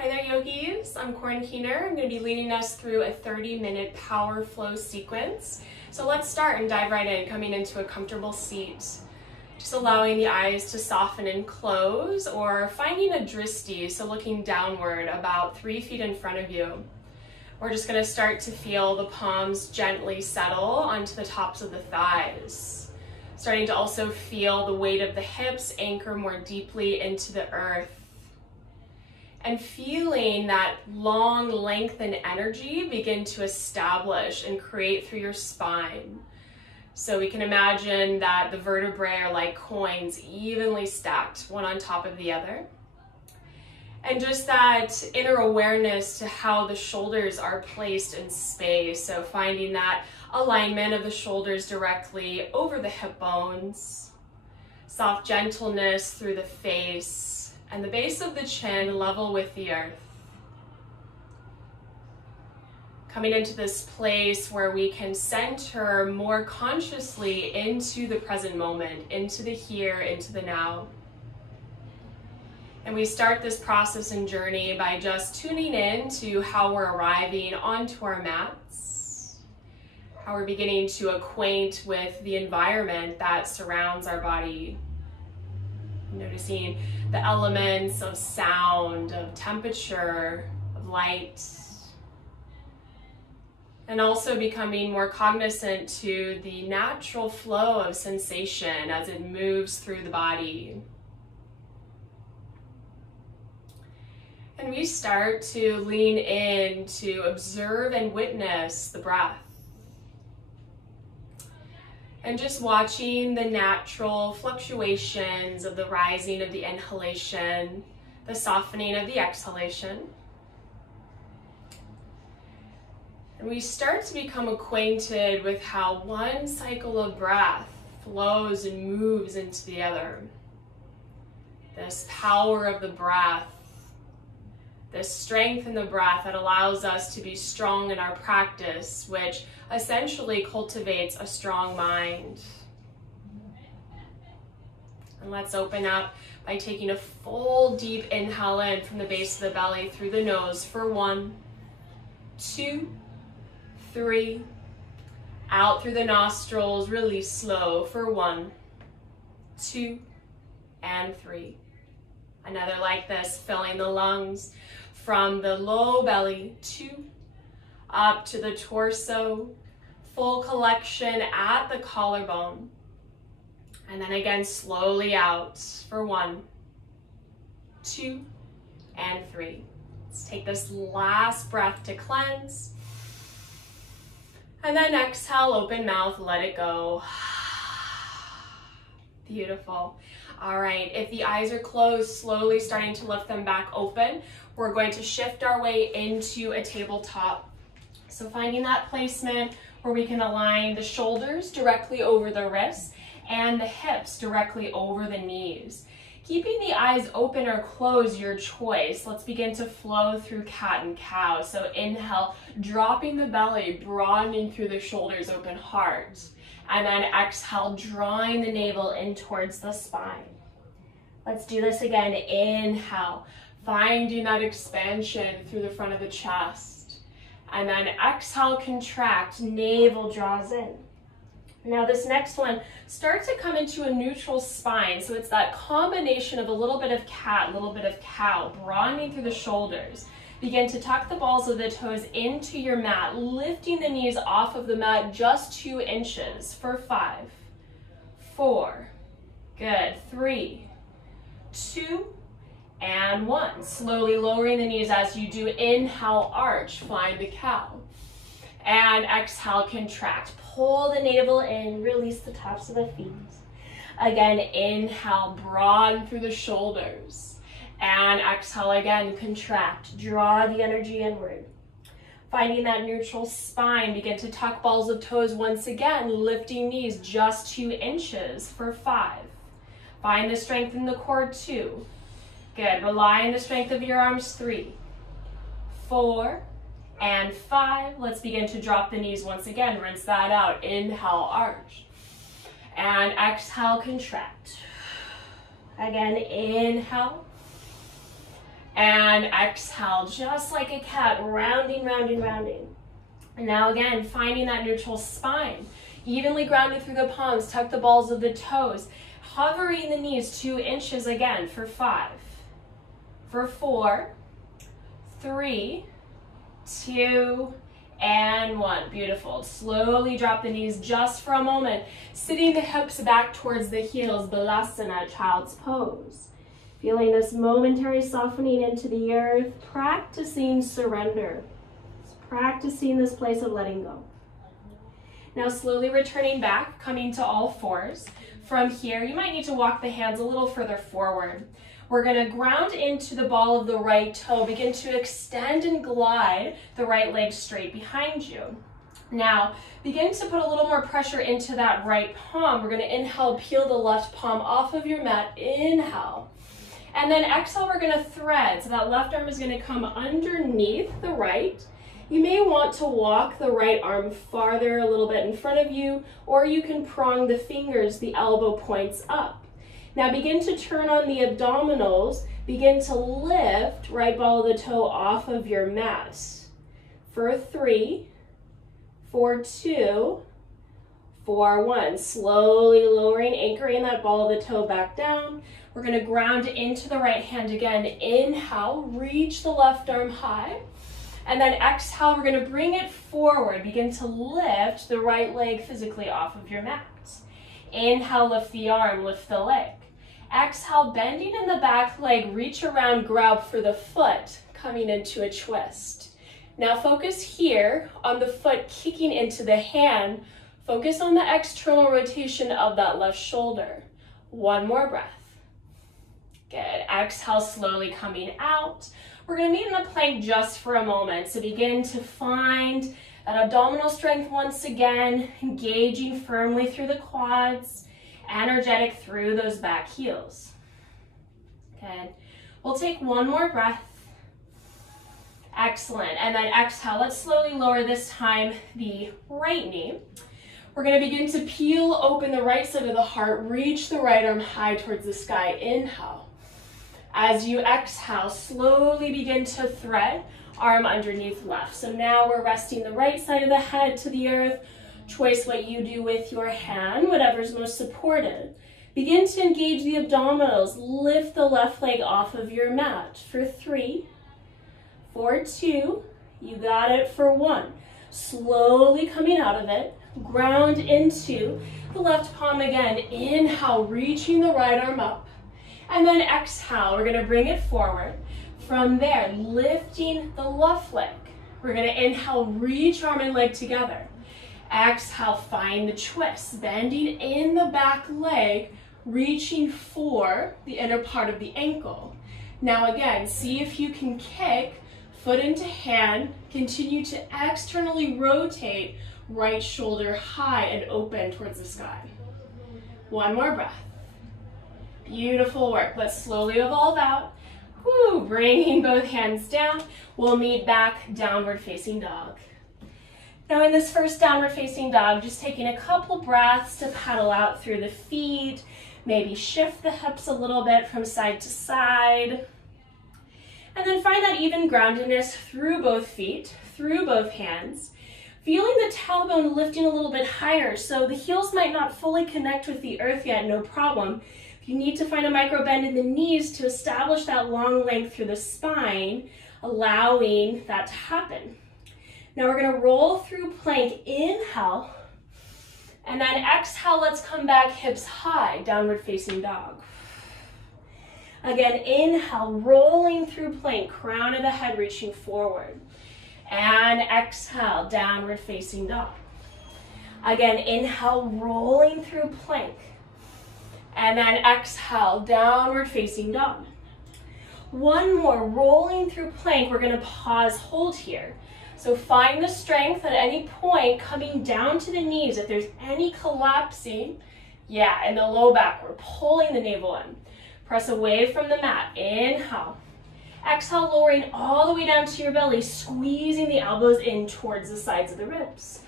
Hi there, yogis. I'm Corin Keener. I'm going to be leading us through a 30-minute power flow sequence. So let's start and dive right in, coming into a comfortable seat. Just allowing the eyes to soften and close, or finding a dristi, so looking downward about 3 feet in front of you. We're just going to start to feel the palms gently settle onto the tops of the thighs. Starting to also feel the weight of the hips anchor more deeply into the earth. And feeling that long lengthened energy begin to establish and create through your spine. So we can imagine that the vertebrae are like coins, evenly stacked, one on top of the other. And just that inner awareness to how the shoulders are placed in space. So finding that alignment of the shoulders directly over the hip bones. Soft gentleness through the face. And the base of the chin level with the earth. Coming into this place where we can center more consciously into the present moment, into the here, into the now. And we start this process and journey by just tuning in to how we're arriving onto our mats, how we're beginning to acquaint with the environment that surrounds our body. Noticing the elements of sound, of temperature, of light. And also becoming more cognizant to the natural flow of sensation as it moves through the body. And we start to lean in to observe and witness the breath. And just watching the natural fluctuations of the rising of the inhalation, the softening of the exhalation. And we start to become acquainted with how one cycle of breath flows and moves into the other. This power of the breath, this strength in the breath that allows us to be strong in our practice, which essentially cultivates a strong mind. And let's open up by taking a full deep inhale in from the base of the belly through the nose for 1, 2, 3. Out through the nostrils, release slow for 1, 2, and 3. Another like this, filling the lungs from the low belly, 2, up to the torso, full collection at the collarbone. And then again, slowly out for 1, 2, and 3. Let's take this last breath to cleanse. And then exhale, open mouth, let it go. Beautiful. All right, if the eyes are closed, slowly starting to lift them back open. We're going to shift our way into a tabletop. So finding that placement where we can align the shoulders directly over the wrists and the hips directly over the knees. Keeping the eyes open or closed, your choice. Let's begin to flow through cat and cow. So inhale, dropping the belly, broadening through the shoulders, open heart. And then exhale, drawing the navel in towards the spine. Let's do this again. Inhale, finding that expansion through the front of the chest. And then exhale, contract, navel draws in. Now this next one, start to come into a neutral spine. So it's that combination of a little bit of cat, a little bit of cow, broadening through the shoulders. Begin to tuck the balls of the toes into your mat, lifting the knees off of the mat just 2 inches for 5, 4, good, 3, 2, and 1. Slowly lowering the knees as you do. Inhale, arch, find the cow. And exhale, contract. Pull the navel in, release the tops of the feet. Again, inhale, broaden through the shoulders. And exhale again, contract. Draw the energy inward. Finding that neutral spine, begin to tuck balls of toes once again, lifting knees just 2 inches for 5. Find the strength in the core, 2. Good, rely on the strength of your arms, 3, 4, and 5. Let's begin to drop the knees once again, rinse that out. Inhale, arch. And exhale, contract. Again, inhale. And exhale, just like a cat, rounding, rounding, rounding. And now again, finding that neutral spine. Evenly grounded through the palms, tuck the balls of the toes. Hovering the knees 2 inches again for 5, for 4, 3, 2, and 1. Beautiful. Slowly drop the knees just for a moment. Sitting the hips back towards the heels, Balasana, child's pose. Feeling this momentary softening into the earth, practicing surrender. Practicing this place of letting go. Now slowly returning back, coming to all fours. From here, you might need to walk the hands a little further forward. We're gonna ground into the ball of the right toe, begin to extend and glide the right leg straight behind you. Now, begin to put a little more pressure into that right palm. We're gonna inhale, peel the left palm off of your mat, inhale. And then exhale, we're gonna thread. So that left arm is gonna come underneath the right. You may want to walk the right arm farther, a little bit in front of you, or you can prong the fingers, the elbow points up. Now begin to turn on the abdominals, begin to lift right ball of the toe off of your mat. For 3, for 2, for 1. Slowly lowering, anchoring that ball of the toe back down. We're gonna ground into the right hand again. Inhale, reach the left arm high. And then exhale, we're gonna bring it forward. Begin to lift the right leg physically off of your mat. Inhale, lift the arm, lift the leg. Exhale, bending in the back leg, reach around, grab for the foot, coming into a twist. Now focus here on the foot kicking into the hand. Focus on the external rotation of that left shoulder. 1 more breath. Good. Exhale, slowly coming out. We're going to meet in a plank just for a moment. So begin to find that abdominal strength once again, engaging firmly through the quads, energetic through those back heels. Good. We'll take 1 more breath. Excellent. And then exhale. Let's slowly lower this time the right knee. We're going to begin to peel open the right side of the heart, reach the right arm high towards the sky. Inhale. As you exhale, slowly begin to thread, arm underneath left. So now we're resting the right side of the head to the earth. Choice what you do with your hand, whatever's most supported. Begin to engage the abdominals. Lift the left leg off of your mat for 3, for 2, you got it, for 1. Slowly coming out of it, ground into the left palm again. Inhale, reaching the right arm up. And then exhale, we're gonna bring it forward. From there, lifting the left leg. We're gonna inhale, reach arm and leg together. Exhale, find the twist, bending in the back leg, reaching for the inner part of the ankle. Now again, see if you can kick, foot into hand, continue to externally rotate, right shoulder high and open towards the sky. 1 more breath. Beautiful work. Let's slowly evolve out. Woo, bringing both hands down. We'll meet back, downward facing dog. Now in this first downward facing dog, just taking a couple breaths to paddle out through the feet, maybe shift the hips a little bit from side to side. And then find that even groundedness through both feet, through both hands. Feeling the tailbone lifting a little bit higher, so the heels might not fully connect with the earth yet, no problem. You need to find a micro bend in the knees to establish that long length through the spine, allowing that to happen. Now we're gonna roll through plank, inhale, and then exhale, let's come back hips high, downward facing dog. Again, inhale, rolling through plank, crown of the head reaching forward. And exhale, downward facing dog. Again, inhale, rolling through plank. And then exhale, downward facing dog. 1 more, rolling through plank. We're gonna pause, hold here. So find the strength at any point, coming down to the knees. If there's any collapsing, in the low back, we're pulling the navel in. Press away from the mat, inhale. Exhale, lowering all the way down to your belly, squeezing the elbows in towards the sides of the ribs.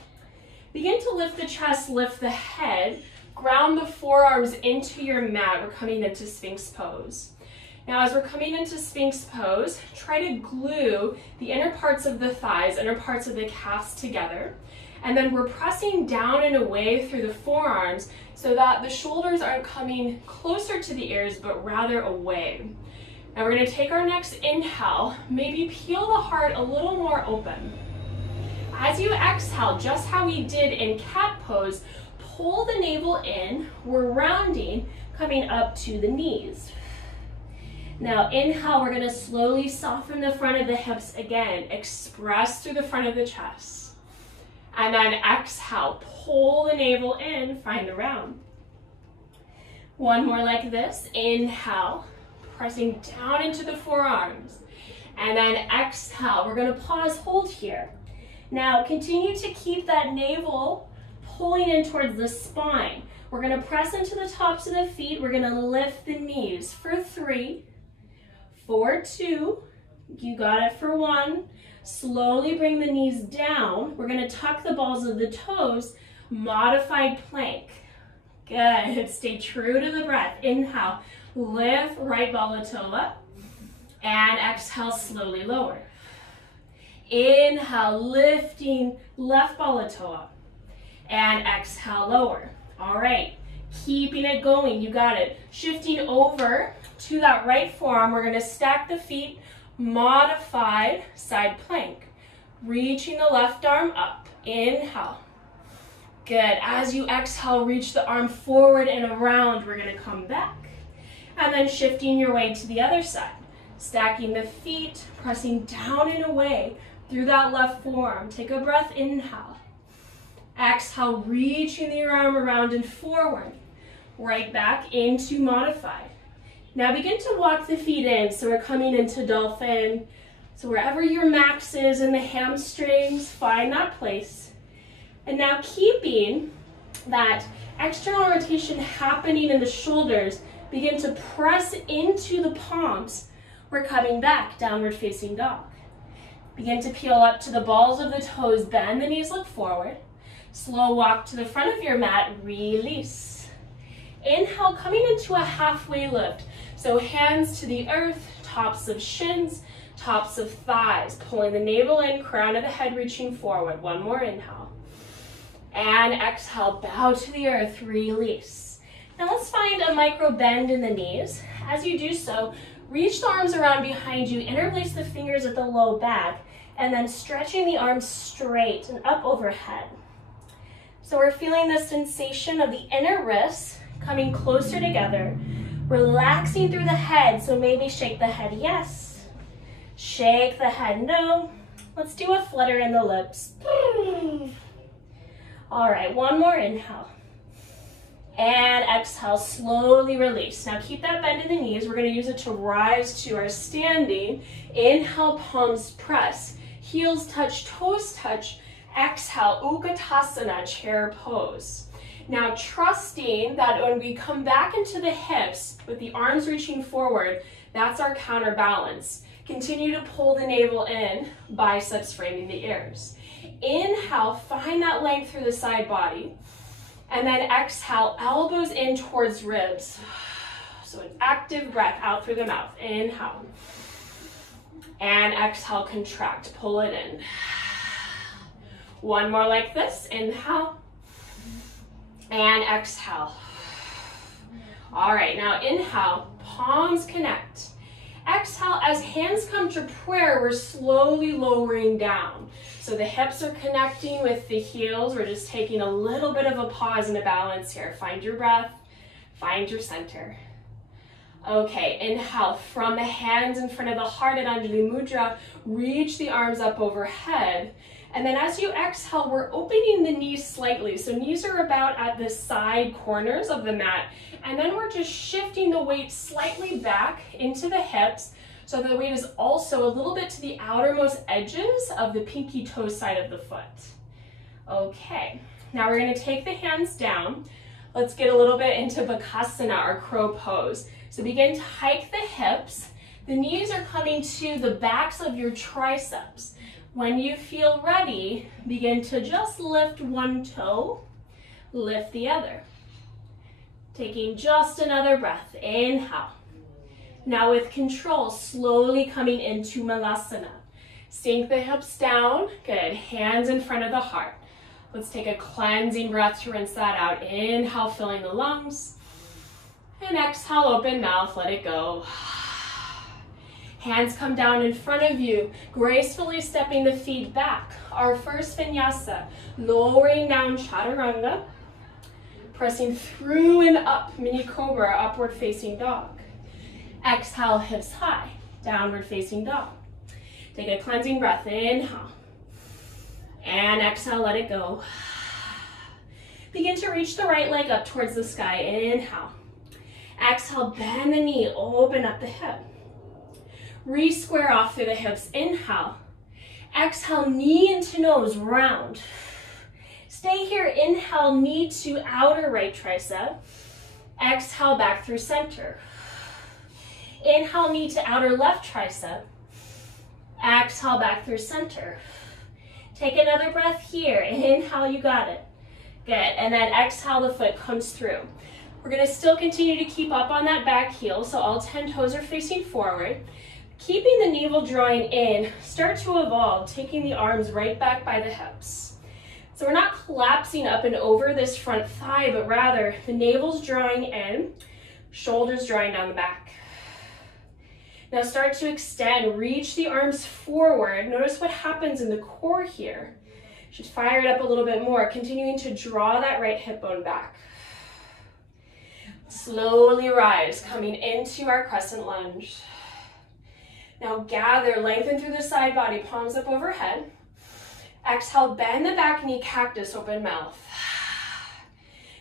Begin to lift the chest, lift the head. Ground the forearms into your mat. We're coming into Sphinx pose. Now as we're coming into Sphinx pose, try to glue the inner parts of the thighs, inner parts of the calves together. And then we're pressing down and away through the forearms so that the shoulders aren't coming closer to the ears, but rather away. Now we're gonna take our next inhale, maybe peel the heart a little more open. As you exhale, just how we did in cat pose, pull the navel in, we're rounding, coming up to the knees. Now inhale, we're gonna slowly soften the front of the hips again, express through the front of the chest. And then exhale, pull the navel in, find the round. One more like this, inhale, pressing down into the forearms. And then exhale, we're gonna pause, hold here. Now continue to keep that navel pulling in towards the spine. We're gonna press into the tops of the feet, we're gonna lift the knees for 3, for 2, you got it for 1. Slowly bring the knees down. We're gonna tuck the balls of the toes, modified plank. Good, stay true to the breath. Inhale, lift right bala toe up, and exhale, slowly lower. Inhale, lifting left bala toe up, and exhale, lower. All right, keeping it going, you got it. Shifting over to that right forearm, we're gonna stack the feet, modified side plank. Reaching the left arm up, inhale. Good, as you exhale, reach the arm forward and around, we're gonna come back. And then shifting your way to the other side. Stacking the feet, pressing down and away through that left forearm. Take a breath, inhale. Exhale, reaching the arm around and forward. Right back into modified. Now begin to walk the feet in, so we're coming into dolphin. So wherever your max is in the hamstrings, find that place. And now keeping that external rotation happening in the shoulders, begin to press into the palms. We're coming back, downward facing dog. Begin to peel up to the balls of the toes, bend the knees, look forward. Slow walk to the front of your mat, release. Inhale, coming into a halfway lift. So hands to the earth, tops of shins, tops of thighs, pulling the navel in, crown of the head reaching forward. One more inhale. And exhale, bow to the earth, release. Now let's find a micro bend in the knees. As you do so, reach the arms around behind you, interlace the fingers at the low back, and then stretching the arms straight and up overhead. So we're feeling the sensation of the inner wrists coming closer together, relaxing through the head, so maybe shake the head yes, shake the head no. Let's do a flutter in the lips. All right, one more inhale. And exhale, slowly release. Now keep that bend in the knees. We're gonna use it to rise to our standing. Inhale, palms press, heels touch, toes touch. Exhale, Utkatasana, chair pose. Now trusting that when we come back into the hips with the arms reaching forward, that's our counterbalance. Continue to pull the navel in, biceps framing the ears. Inhale, find that length through the side body. And then exhale, elbows in towards ribs. So an active breath out through the mouth. Inhale. And exhale, contract, pull it in. One more like this, inhale. And exhale. All right, now inhale, palms connect. Exhale, as hands come to prayer, we're slowly lowering down. So the hips are connecting with the heels. We're just taking a little bit of a pause and a balance here. Find your breath, find your center. Okay, inhale, from the hands in front of the heart at Anjali Mudra, reach the arms up overhead. And then as you exhale, we're opening the knees slightly. So knees are about at the side corners of the mat. And then we're just shifting the weight slightly back into the hips so the weight is also a little bit to the outermost edges of the pinky toe side of the foot. Okay, now we're gonna take the hands down. Let's get a little bit into Bakasana, our crow pose. So begin to hike the hips. The knees are coming to the backs of your triceps. When you feel ready, begin to just lift one toe, lift the other. Taking just another breath, inhale. Now with control, slowly coming into Malasana. Sink the hips down. Good. Hands in front of the heart. Let's take a cleansing breath to rinse that out. Inhale, filling the lungs. And exhale, open mouth, let it go. Hands come down in front of you, gracefully stepping the feet back. Our first vinyasa, lowering down chaturanga, pressing through and up, mini cobra, upward facing dog. Exhale, hips high, downward facing dog. Take a cleansing breath, inhale. And exhale, let it go. Begin to reach the right leg up towards the sky, inhale. Exhale, bend the knee, open up the hip. Re-square off through the hips, inhale. Exhale, knee into nose, round. Stay here, inhale, knee to outer right tricep. Exhale, back through center. Inhale, knee to outer left tricep. Exhale, back through center. Take another breath here. Inhale, you got it. Good, and then exhale, the foot comes through. We're gonna still continue to keep up on that back heel, so all 10 toes are facing forward. Keeping the navel drawing in, start to evolve, taking the arms right back by the hips. So we're not collapsing up and over this front thigh, but rather the navel's drawing in, shoulders drawing down the back. Now start to extend, reach the arms forward. Notice what happens in the core here. Should fire it up a little bit more, continuing to draw that right hip bone back. Slowly rise, coming into our crescent lunge. Now gather, lengthen through the side body, palms up overhead. Exhale, bend the back knee, cactus, open mouth.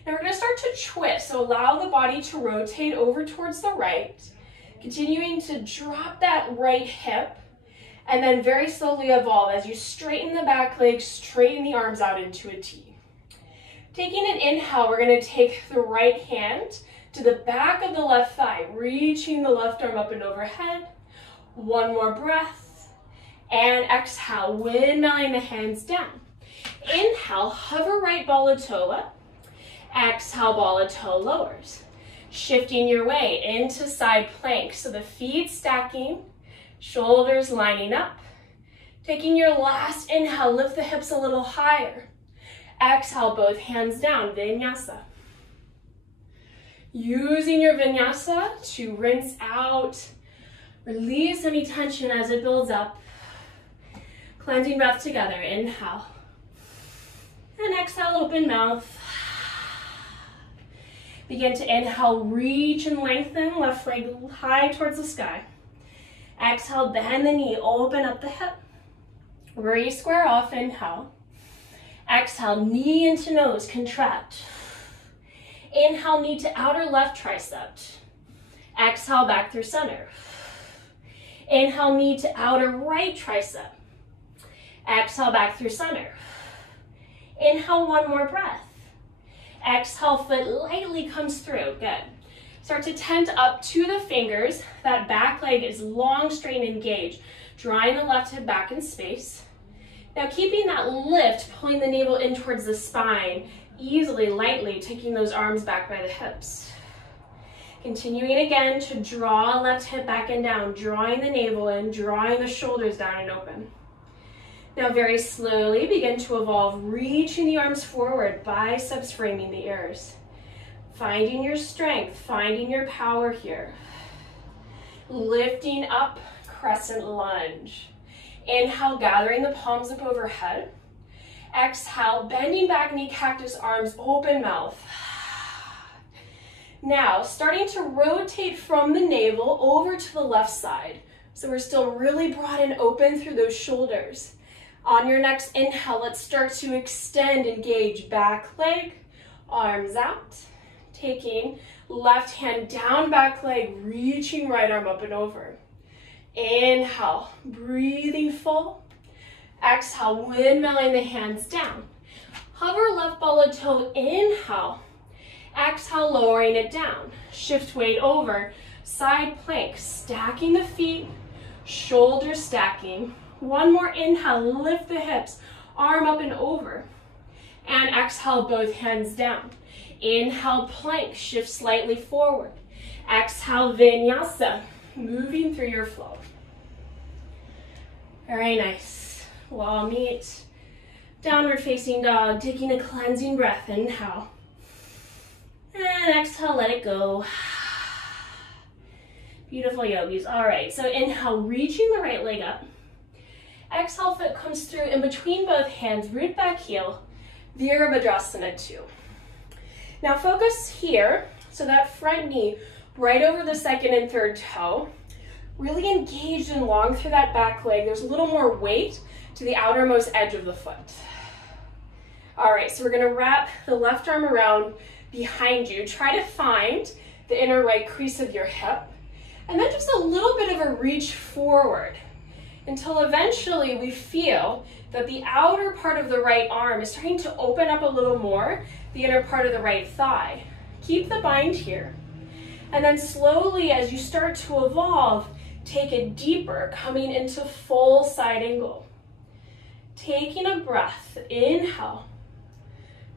Now we're gonna start to twist, so allow the body to rotate over towards the right, continuing to drop that right hip, and then very slowly evolve as you straighten the back leg, straighten the arms out into a T. Taking an inhale, we're gonna take the right hand to the back of the left thigh, reaching the left arm up and overhead. One more breath, and exhale, windmilling the hands down. Inhale, hover right ball of toe up. Exhale, ball of toe lowers. Shifting your way into side plank, so the feet stacking, shoulders lining up. Taking your last inhale, lift the hips a little higher. Exhale, both hands down, vinyasa. Using your vinyasa to rinse out, release any tension as it builds up. Cleansing breath together, inhale. And exhale, open mouth. Begin to inhale, reach and lengthen, left leg high towards the sky. Exhale, bend the knee, open up the hip. Re-square off, inhale. Exhale, knee into nose, contract. Inhale, knee to outer left tricep. Exhale, back through center. Inhale, knee to outer right tricep. Exhale, back through center. Inhale, one more breath. Exhale, foot lightly comes through, good. Start to tent up to the fingers. That back leg is long, straight, and engaged. Drawing the left hip back in space. Now keeping that lift, pulling the navel in towards the spine, easily, lightly, taking those arms back by the hips. Continuing again to draw left hip back and down, drawing the navel in, drawing the shoulders down and open. Now very slowly begin to evolve, reaching the arms forward, biceps framing the ears. Finding your strength, finding your power here. Lifting up, crescent lunge. Inhale, gathering the palms up overhead. Exhale, bending back knee, cactus arms, open mouth. Now, starting to rotate from the navel over to the left side. So we're still really broad and open through those shoulders. On your next inhale, let's start to extend, engage back leg, arms out. Taking left hand down back leg, reaching right arm up and over. Inhale, breathing full. Exhale, windmilling the hands down. Hover left ball of toe, inhale. Exhale, lowering it down. Shift weight over, side plank, stacking the feet, shoulders stacking. One more inhale, lift the hips, arm up and over. And exhale, both hands down. Inhale, plank, shift slightly forward. Exhale, vinyasa. moving through your flow. Very nice. We'll meet downward facing dog, taking a cleansing breath. Inhale. And exhale, let it go. Beautiful yogis. All right, so inhale, reaching the right leg up. Exhale, foot comes through in between both hands, root back heel, Virabhadrasana 2. Now focus here, so that front knee right over the second and third toe, really engaged and long through that back leg. There's a little more weight to the outermost edge of the foot. All right, so we're gonna wrap the left arm around behind you. Try to find the inner right crease of your hip, and then just a little bit of a reach forward until eventually we feel that the outer part of the right arm is starting to open up a little more, the inner part of the right thigh. Keep the bind here. And then slowly, as you start to evolve, take it deeper, coming into full side angle. Taking a breath, inhale.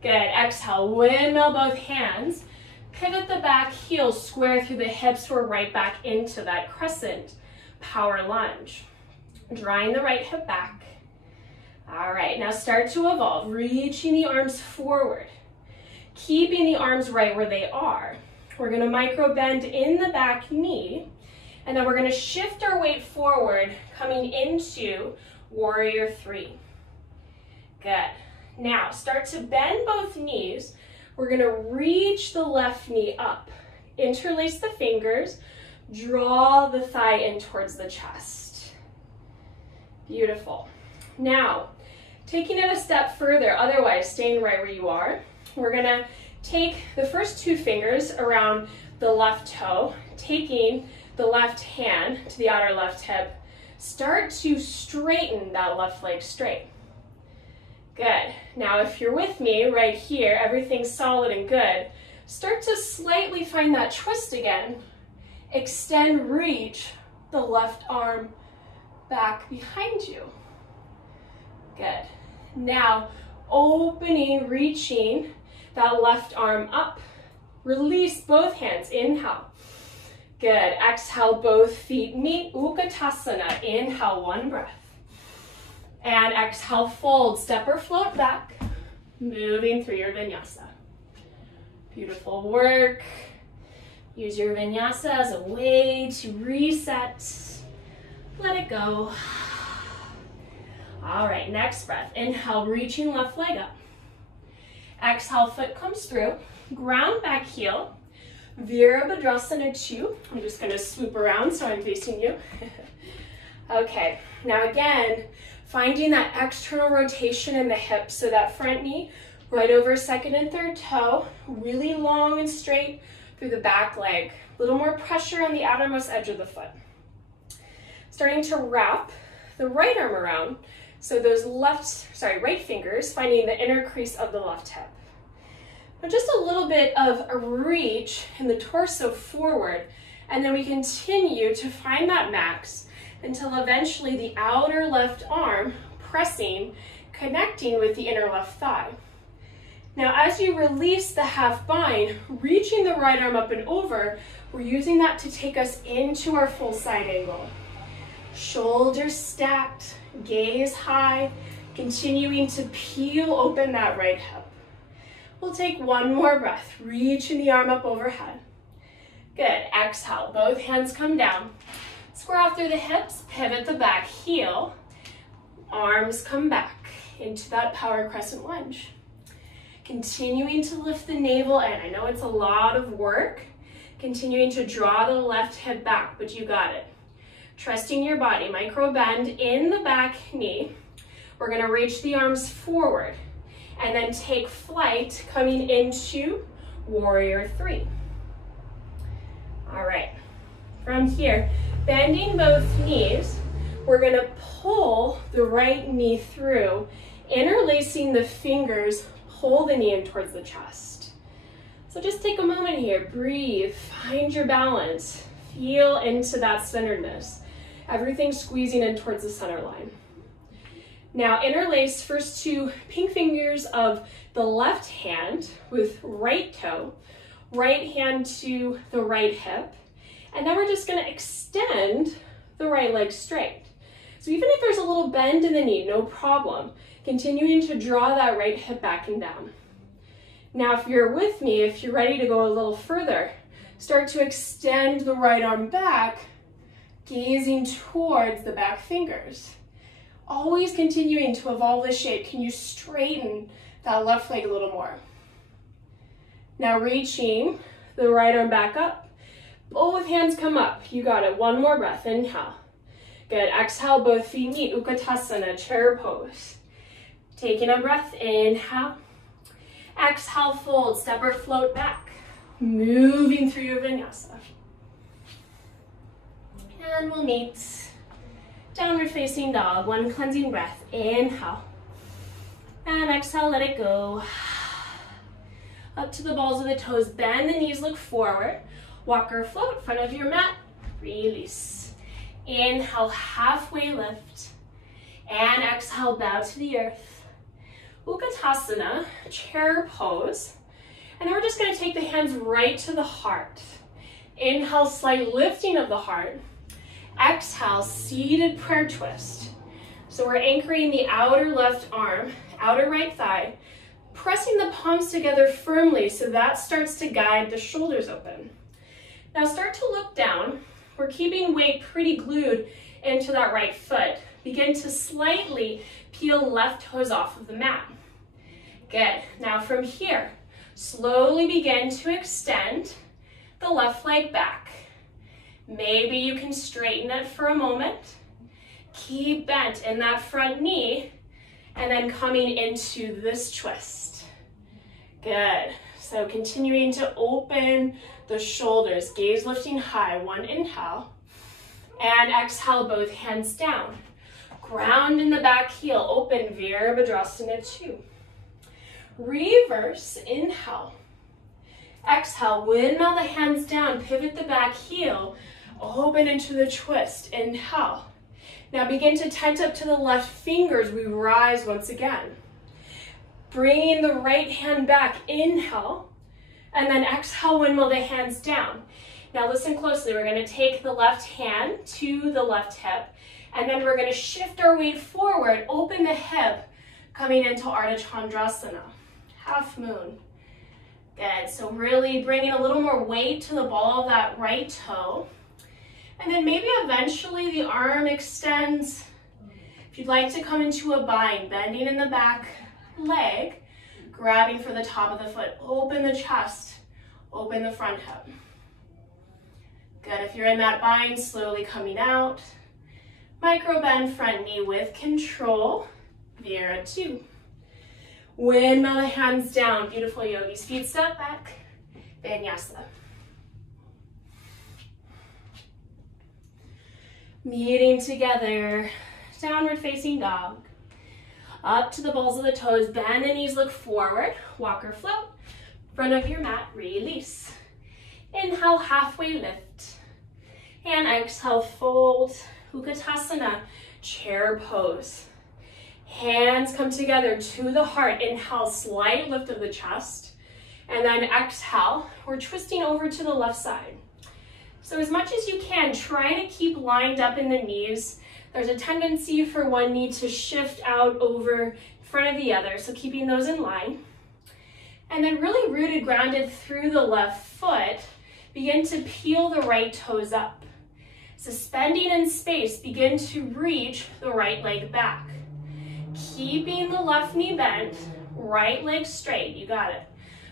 Good, exhale, windmill both hands. Pivot the back heel, square through the hips. We're right back into that crescent power lunge. Drawing the right hip back. All right, now start to evolve, reaching the arms forward, keeping the arms right where they are. We're gonna micro bend in the back knee, and then we're gonna shift our weight forward, coming into Warrior 3. Good. Now start to bend both knees. We're gonna reach the left knee up, interlace the fingers, draw the thigh in towards the chest. Beautiful. Now, taking it a step further, otherwise staying right where you are, we're gonna take the first two fingers around the left toe, taking the left hand to the outer left hip. Start to straighten that left leg straight. Good. Now, if you're with me right here, everything's solid and good. Start to slightly find that twist again. Extend, reach the left arm back behind you. Good. Now, opening, reaching that left arm up. Release both hands. Inhale. Good. Exhale, both feet meet. Utkatasana. Inhale, one breath. And exhale, fold. Step or float back. Moving through your vinyasa. Beautiful work. Use your vinyasa as a way to reset. Let it go. All right, next breath. Inhale, reaching left leg up. Exhale, foot comes through. Ground back heel. Virabhadrasana 2. I'm just gonna swoop around so I'm facing you. Okay, now again, finding that external rotation in the hips, so that front knee right over second and third toe, really long and straight through the back leg. A little more pressure on the outermost edge of the foot. Starting to wrap the right arm around, so those right fingers finding the inner crease of the left hip. Now just a little bit of a reach in the torso forward, and then we continue to find that max until eventually the outer left arm pressing, connecting with the inner left thigh. Now as you release the half bind, reaching the right arm up and over, we're using that to take us into our full side angle. Shoulders stacked, gaze high, continuing to peel open that right hip. We'll take one more breath, reaching the arm up overhead. Good, exhale, both hands come down. Square out through the hips, pivot the back heel, arms come back into that power crescent lunge. Continuing to lift the navel in. I know it's a lot of work. Continuing to draw the left hip back, but you got it. Trusting your body, micro bend in the back knee. We're gonna reach the arms forward and then take flight coming into Warrior 3. All right, from here, bending both knees, we're gonna pull the right knee through, interlacing the fingers, pull the knee in towards the chest. So just take a moment here, breathe, find your balance, feel into that centeredness. Everything squeezing in towards the center line. Now interlace first two pink fingers of the left hand with right toe, right hand to the right hip, And then we're just gonna extend the right leg straight. So even if there's a little bend in the knee, no problem. Continuing to draw that right hip back and down. Now, if you're with me, if you're ready to go a little further, start to extend the right arm back, gazing towards the back fingers. Always continuing to evolve the shape. Can you straighten that left leg a little more? Now reaching the right arm back up. Both hands come up. You got it. One more breath. Inhale. Good. Exhale, both feet meet. Utkatasana, chair pose. Taking a breath. Inhale. Exhale, fold. Step or float back. Moving through your vinyasa. And we'll meet downward facing dog. One cleansing breath. Inhale. And exhale, let it go. Up to the balls of the toes. Bend the knees, look forward. Walk or float, front of your mat. Release. Inhale, halfway lift. And exhale, bow to the earth. Utkatasana, chair pose. And then we're just gonna take the hands right to the heart. Inhale, slight lifting of the heart. Exhale, seated prayer twist. So we're anchoring the outer left arm, outer right thigh, pressing the palms together firmly so that starts to guide the shoulders open. Now start to look down. We're keeping weight pretty glued into that right foot. Begin to slightly peel left toes off of the mat. Good. Now from here, slowly begin to extend the left leg back. Maybe you can straighten it for a moment. Keep bent in that front knee and then coming into this twist. Good. So continuing to open the shoulders, gaze lifting high. One inhale and exhale, both hands down. Ground in the back heel, open Virabhadrasana 2. Reverse, inhale. Exhale, windmill the hands down, pivot the back heel, open into the twist. Inhale. Now begin to tent up to the left fingers. We rise once again. Bringing the right hand back, inhale, and then exhale, windmill the hands down. Now listen closely. We're going to take the left hand to the left hip, and then we're going to shift our weight forward, open the hip, coming into Ardha Chandrasana, half moon. Good. So really bringing a little more weight to the ball of that right toe. And then maybe eventually the arm extends. If you'd like to come into a bind, bending in the back leg, grabbing for the top of the foot, open the chest, open the front hip. Good. If you're in that bind, slowly coming out. Micro bend front knee with control. Vira 2. Windmill the hands down. Beautiful yogis. Feet step back. Vinyasa. Meeting together. Downward facing dog. Up to the balls of the toes. Bend the knees, look forward. Walk or float. Front of your mat. Release. Inhale, halfway lift. And exhale, fold. Utkatasana, chair pose. Hands come together to the heart. Inhale, slight lift of the chest. And then exhale, we're twisting over to the left side. So as much as you can, try to keep lined up in the knees. There's a tendency for one knee to shift out over in front of the other, so keeping those in line. And then really rooted, grounded through the left foot, begin to peel the right toes up. Suspending in space, begin to reach the right leg back. Keeping the left knee bent, right leg straight, you got it.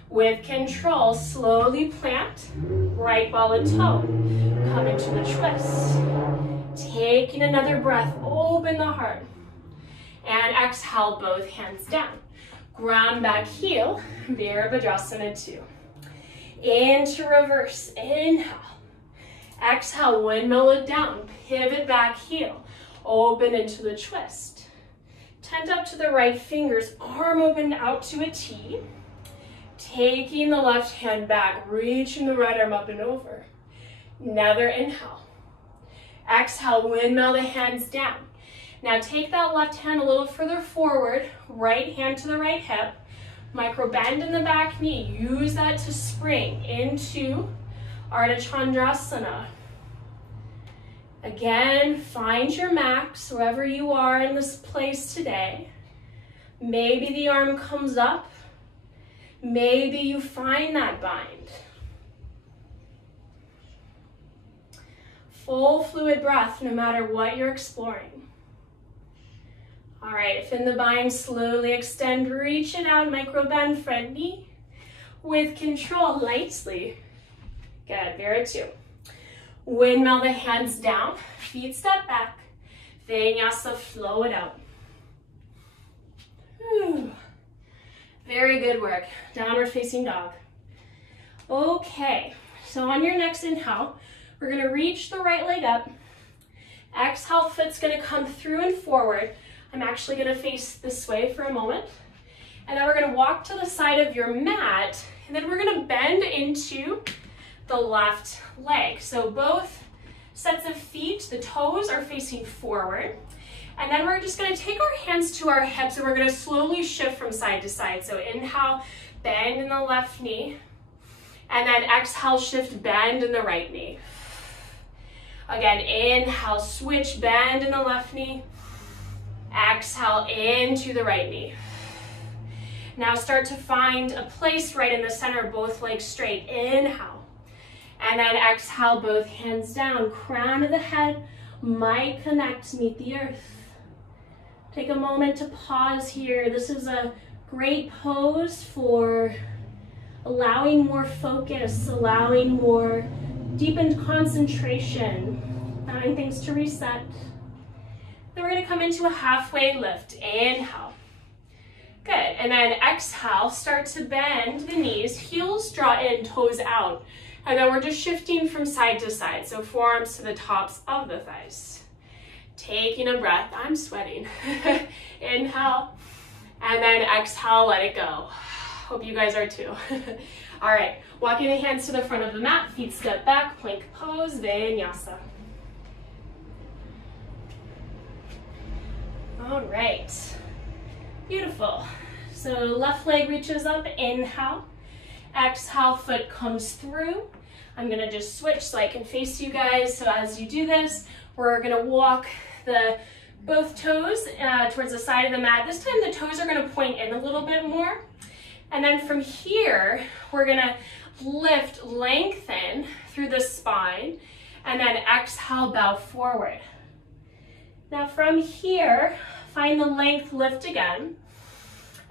With control, slowly plant, right ball and toe. Come into the twist. Taking another breath, open the heart. And exhale, both hands down. Ground back heel, Virabhadrasana 2. Into reverse, inhale. Exhale, windmill it down, pivot back heel, open into the twist. Tent up to the right fingers, arm open out to a T. Taking the left hand back, reaching the right arm up and over. Another inhale. Exhale, windmill the hands down. Now take that left hand a little further forward, right hand to the right hip. Micro bend in the back knee. Use that to spring into Ardha Chandrasana. Again, find your max wherever you are in this place today. Maybe the arm comes up. Maybe you find that bind. Full fluid breath no matter what you're exploring. All right, if in the bind, slowly extend, reach it out, micro bend, front knee. With control, lightly. Good, Viratu. Windmill the hands down, feet step back. Vinyasa, flow it out. Whew. Very good work. Downward facing dog. Okay, so on your next inhale, we're gonna reach the right leg up. Exhale, foot's gonna come through and forward. I'm actually gonna face this way for a moment. And then we're gonna walk to the side of your mat, and then we're gonna bend into the left leg. So both sets of feet, the toes are facing forward. And then we're just gonna take our hands to our hips and we're gonna slowly shift from side to side. So inhale, bend in the left knee. And then exhale, shift, bend in the right knee. Again, inhale, switch, bend in the left knee. Exhale, into the right knee. Now start to find a place right in the center, both legs straight. Inhale. And then exhale, both hands down. Crown of the head might connect, meet the earth. Take a moment to pause here. This is a great pose for allowing more focus, allowing more deepened concentration, allowing things to reset. Then we're gonna come into a halfway lift. Inhale. Good, and then exhale, start to bend the knees, heels draw in, toes out. And then we're just shifting from side to side, so forearms to the tops of the thighs. Taking a breath, I'm sweating. Inhale, and then exhale, let it go. Hope you guys are too. All right, walking the hands to the front of the mat, feet step back, plank pose, Vinyasa. All right, beautiful. So left leg reaches up, inhale. Exhale, foot comes through. I'm gonna just switch so I can face you guys. So as you do this, we're gonna walk both toes towards the side of the mat. This time the toes are gonna point in a little bit more. And then from here, we're gonna lift, lengthen through the spine, and then exhale, bow forward. Now from here, find the length, lift again.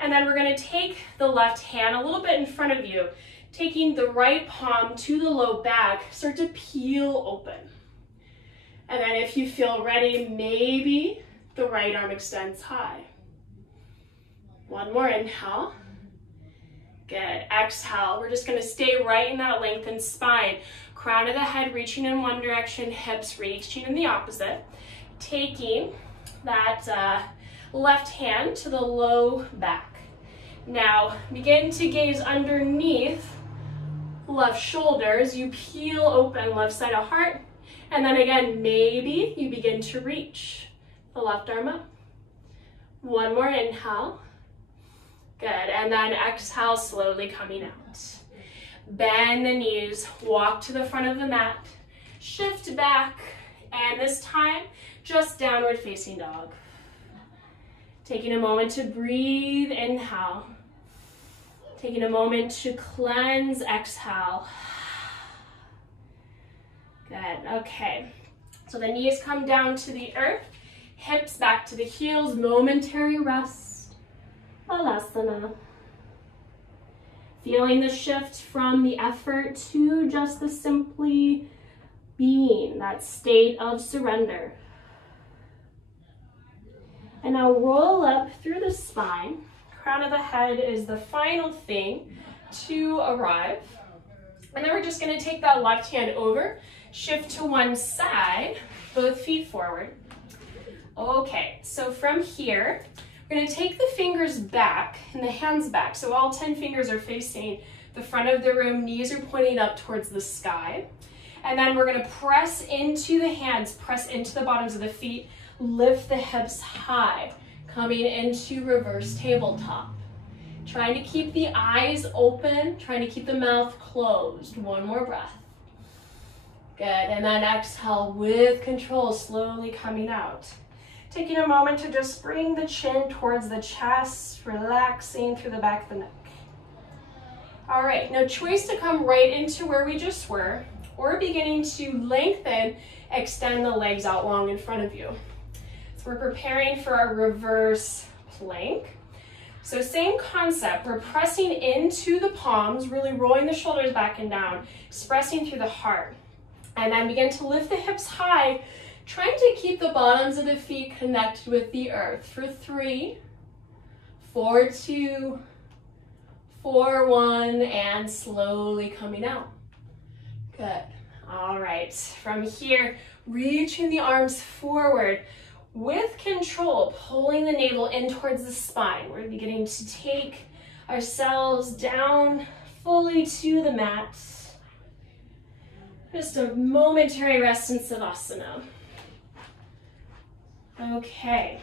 And then we're gonna take the left hand a little bit in front of you, taking the right palm to the low back, start to peel open. And then if you feel ready, maybe the right arm extends high. One more inhale. Good, exhale. We're just gonna stay right in that lengthened spine. Crown of the head reaching in one direction, hips reaching in the opposite. Taking that left hand to the low back. Now begin to gaze underneath left shoulders. You peel open left side of heart. And then again, maybe you begin to reach the left arm up. One more inhale. Good, and then exhale, slowly coming out. Bend the knees, walk to the front of the mat, shift back, and this time, just downward facing dog. Taking a moment to breathe, inhale. Taking a moment to cleanse, exhale. Good, okay. So the knees come down to the earth, hips back to the heels, momentary rest, Balasana. Feeling the shift from the effort to just the simply being, that state of surrender. And now roll up through the spine. Crown of the head is the final thing to arrive. And then we're just gonna take that left hand over, shift to one side, both feet forward. Okay, so from here, we're gonna take the fingers back and the hands back. So all 10 fingers are facing the front of the room, knees are pointing up towards the sky. And then we're gonna press into the hands, press into the bottoms of the feet, lift the hips high, coming into reverse tabletop. Trying to keep the eyes open, trying to keep the mouth closed. One more breath. Good, and then exhale with control, slowly coming out. Taking a moment to just bring the chin towards the chest, relaxing through the back of the neck. All right, now choice to come right into where we just were, or beginning to lengthen, extend the legs out long in front of you. So we're preparing for our reverse plank. So same concept, we're pressing into the palms, really rolling the shoulders back and down, expressing through the heart. And then begin to lift the hips high, trying to keep the bottoms of the feet connected with the earth for 3, 4, 2, 4, 1, and slowly coming out. Good. All right, from here, reaching the arms forward with control, pulling the navel in towards the spine. We're beginning to take ourselves down fully to the mat. Just a momentary rest in Savasana. Okay,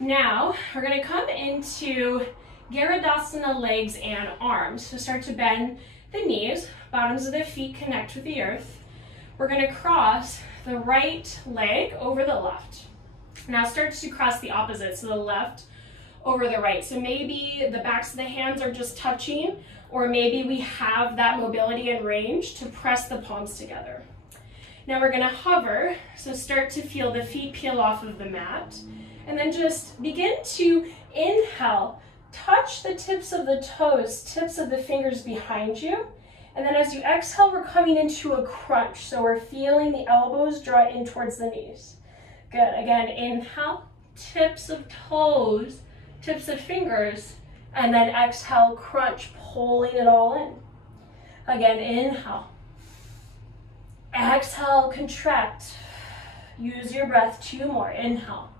now we're going to come into Garudasana legs and arms. So start to bend the knees, bottoms of the feet connect with the earth. We're going to cross the right leg over the left. Now start to cross the opposite, so the left over the right. So maybe the backs of the hands are just touching, or maybe we have that mobility and range to press the palms together. Now we're going to hover, so start to feel the feet peel off of the mat, and then just begin to inhale, touch the tips of the toes, tips of the fingers behind you, and then as you exhale, we're coming into a crunch, so we're feeling the elbows draw in towards the knees. Good, again, inhale, tips of toes, tips of fingers, and then exhale, crunch, pulling it all in. Again, inhale. Exhale, contract. Use your breath, 2 more. Inhale.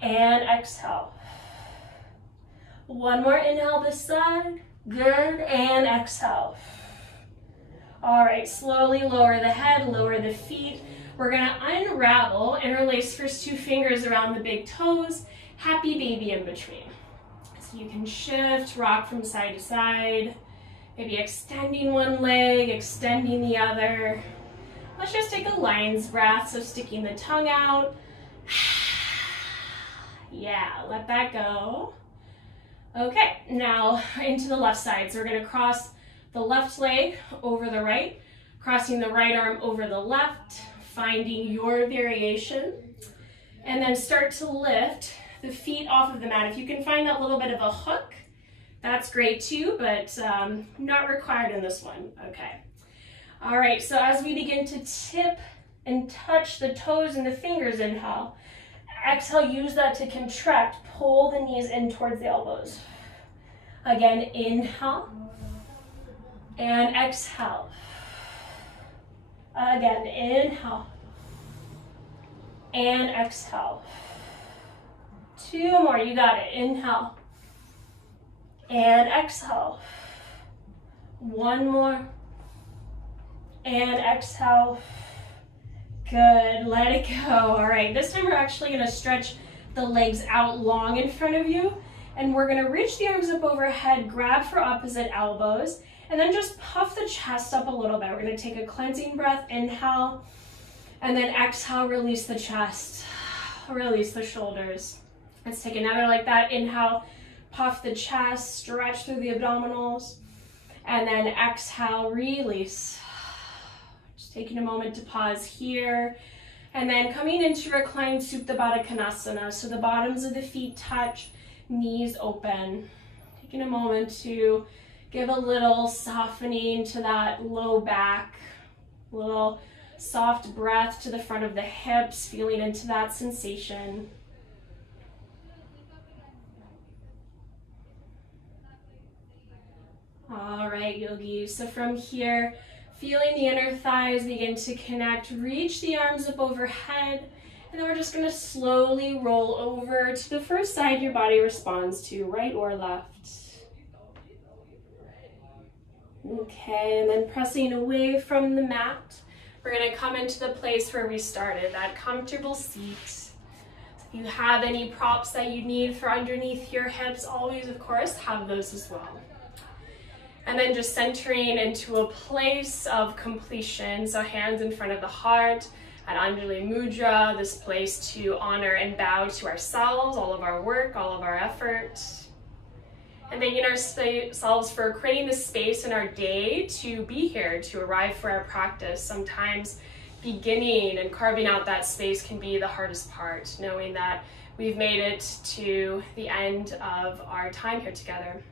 And exhale. 1 more inhale this side. Good, and exhale. All right, slowly lower the head, lower the feet. We're gonna unravel, interlace first 2 fingers around the big toes, happy baby in between. So you can shift, rock from side to side, maybe extending one leg, extending the other. Let's just take a lion's breath, so sticking the tongue out. Yeah, let that go. Okay, now into the left side. So we're gonna cross the left leg over the right, crossing the right arm over the left, finding your variation, and then start to lift the feet off of the mat. If you can find that little bit of a hook, that's great too, but not required in this one. Okay. All right, so as we begin to tip and touch the toes and the fingers, inhale. Exhale, use that to contract, pull the knees in towards the elbows. Again, inhale and exhale. Again, inhale and exhale. 2 more, you got it. Inhale and exhale. 1 more and exhale. Good, let it go. All right, this time we're actually gonna stretch the legs out long in front of you, and we're gonna reach the arms up overhead, grab for opposite elbows, and then just puff the chest up a little bit. We're gonna take a cleansing breath, inhale, and then exhale, release the chest, release the shoulders. Let's take another like that. Inhale, puff the chest, stretch through the abdominals, and then exhale, release. Just taking a moment to pause here, and then coming into reclined Supta Baddha Konasana. So the bottoms of the feet touch, knees open. Taking a moment to give a little softening to that low back, a little soft breath to the front of the hips, feeling into that sensation. All right, yogis, so from here, feeling the inner thighs begin to connect, reach the arms up overhead, and then we're just gonna slowly roll over to the first side your body responds to, right or left. Okay, and then pressing away from the mat, we're gonna come into the place where we started, that comfortable seat. So if you have any props that you need for underneath your hips, always, of course, have those as well. And then just centering into a place of completion. So hands in front of the heart at Anjali Mudra, this place to honor and bow to ourselves, all of our work, all of our effort. And thanking ourselves for creating this space in our day to be here, to arrive for our practice. Sometimes beginning and carving out that space can be the hardest part, knowing that we've made it to the end of our time here together.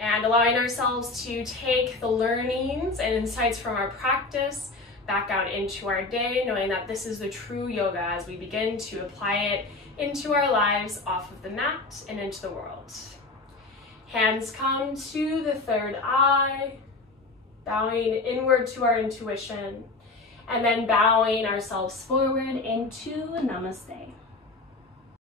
And allowing ourselves to take the learnings and insights from our practice back out into our day, knowing that this is the true yoga as we begin to apply it into our lives, off of the mat and into the world. Hands come to the third eye, bowing inward to our intuition, and then bowing ourselves forward into Namaste.